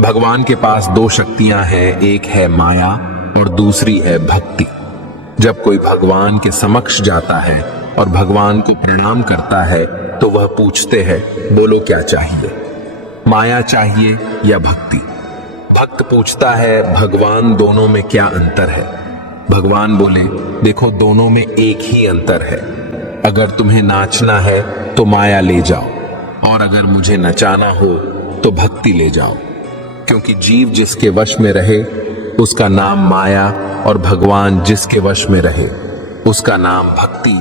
भगवान के पास दो शक्तियां हैं, एक है माया और दूसरी है भक्ति। जब कोई भगवान के समक्ष जाता है और भगवान को प्रणाम करता है तो वह पूछते हैं, बोलो क्या चाहिए, माया चाहिए या भक्ति। भक्त पूछता है, भगवान दोनों में क्या अंतर है। भगवान बोले, देखो दोनों में एक ही अंतर है। अगर तुम्हें नाचना है तो माया ले जाओ और अगर मुझे नचाना हो तो भक्ति ले जाओ। क्योंकि जीव जिसके वश में रहे उसका नाम माया और भगवान जिसके वश में रहे उसका नाम भक्ति।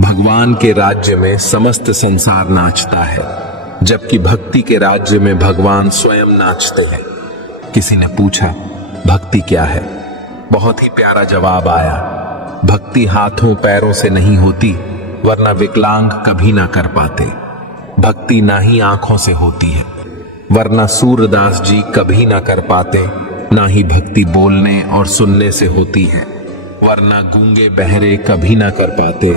भगवान के राज्य में समस्त संसार नाचता है, जबकि भक्ति के राज्य में भगवान स्वयं नाचते हैं। किसी ने पूछा, भक्ति क्या है? बहुत ही प्यारा जवाब आया, भक्ति हाथों पैरों से नहीं होती, वरना विकलांग कभी ना कर पाते। भक्ति ना ही आंखों से होती है, वरना सूरदास जी कभी ना कर पाते। ना ही भक्ति बोलने और सुनने से होती है, वरना गूंगे बहरे कभी ना कर पाते।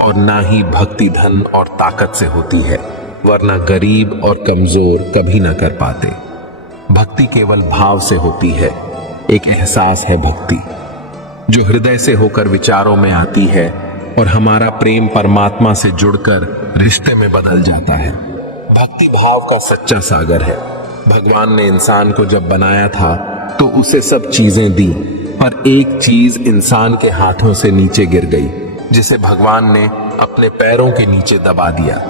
और ना ही भक्ति धन और ताकत से होती है, वरना गरीब और कमजोर कभी ना कर पाते। भक्ति केवल भाव से होती है, एक एहसास है भक्ति, जो हृदय से होकर विचारों में आती है और हमारा प्रेम परमात्मा से जुड़कर रिश्ते में बदल जाता है। भक्ति भाव का सच्चा सागर है। भगवान ने इंसान को जब बनाया था तो उसे सब चीजें दी, पर एक चीज इंसान के हाथों से नीचे गिर गई, जिसे भगवान ने अपने पैरों के नीचे दबा दिया।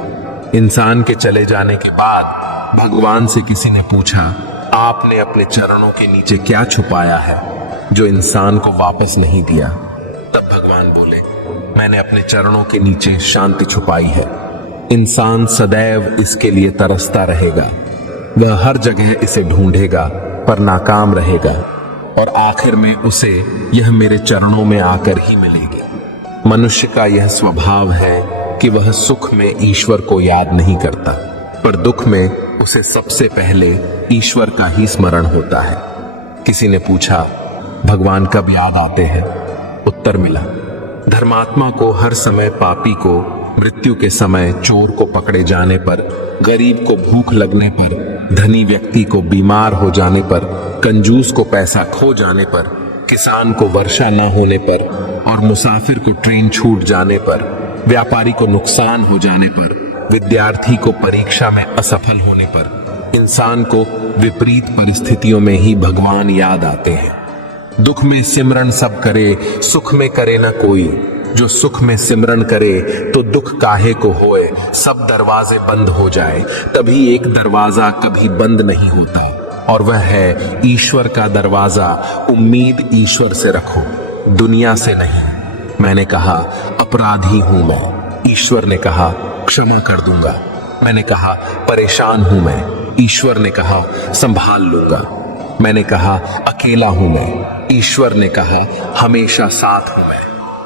इंसान के चले जाने के बाद भगवान से किसी ने पूछा, आपने अपने चरणों के नीचे क्या छुपाया है जो इंसान को वापस नहीं दिया? तब भगवान बोले, मैंने अपने चरणों के नीचे शांति छुपाई है। इंसान सदैव इसके लिए तरसता रहेगा, वह हर जगह इसे ढूंढेगा पर नाकाम रहेगा और आखिर में उसे यह मेरे चरणों में आकर ही मिलेगी। मनुष्य का यह स्वभाव है कि वह सुख में ईश्वर को याद नहीं करता, पर दुख में उसे सबसे पहले ईश्वर का ही स्मरण होता है। किसी ने पूछा, भगवान कब याद आते हैं? उत्तर मिला, धर्मात्मा को हर समय, पापी को मृत्यु के समय, चोर को पकड़े जाने पर, गरीब को भूख लगने पर, धनी व्यक्ति को बीमार हो जाने पर, कंजूस को पैसा खो जाने पर, किसान को वर्षा न होने पर और मुसाफिर को ट्रेन छूट जाने पर, व्यापारी को नुकसान हो जाने पर, विद्यार्थी को परीक्षा में असफल होने पर, इंसान को विपरीत परिस्थितियों में ही भगवान याद आते हैं। दुख में सिमरन सब करे, सुख में करे न कोई। जो सुख में सिमरन करे तो दुख काहे को होए। सब दरवाजे बंद हो जाए, तभी एक दरवाजा कभी बंद नहीं होता, और वह है ईश्वर का दरवाजा। उम्मीद ईश्वर से रखो, दुनिया से नहीं। मैंने कहा, अपराधी हूं मैं। ईश्वर ने कहा, क्षमा कर दूंगा। मैंने कहा, परेशान हूं मैं। ईश्वर ने कहा, संभाल लूंगा। मैंने कहा, अकेला हूं मैं। ईश्वर ने कहा, हमेशा साथ हूं मैं।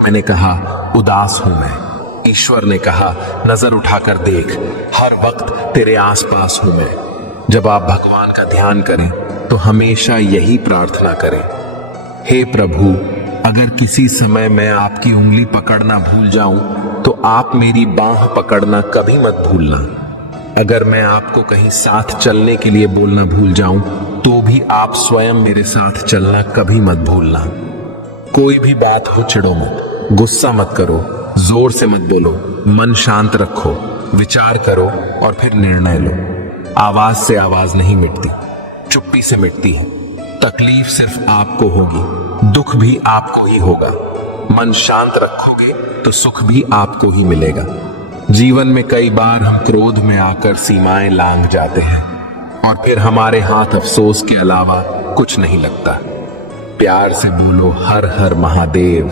मैंने कहा, उदास हूं मैं। ईश्वर ने कहा, नजर उठाकर देख, हर वक्त तेरे आसपास हूं मैं। जब आप भगवान का ध्यान करें तो हमेशा यही प्रार्थना करें, हे प्रभु, अगर किसी समय मैं आपकी उंगली पकड़ना भूल जाऊं तो आप मेरी बाह पकड़ना कभी मत भूलना। अगर मैं आपको कहीं साथ चलने के लिए बोलना भूल जाऊं तो भी आप स्वयं मेरे साथ चलना कभी मत भूलना। कोई भी बात हो चिढ़ो मत, गुस्सा मत करो, जोर से मत बोलो, मन शांत रखो, विचार करो और फिर निर्णय लो। आवाज से आवाज नहीं मिटती, चुप्पी से मिटती है। तकलीफ सिर्फ आपको होगी, दुख भी आपको ही होगा। मन शांत रखोगे तो सुख भी आपको ही मिलेगा। जीवन में कई बार हम क्रोध में आकर सीमाएं लांघ जाते हैं और फिर हमारे हाथ अफसोस के अलावा कुछ नहीं लगता। प्यार से बोलो, हर हर महादेव।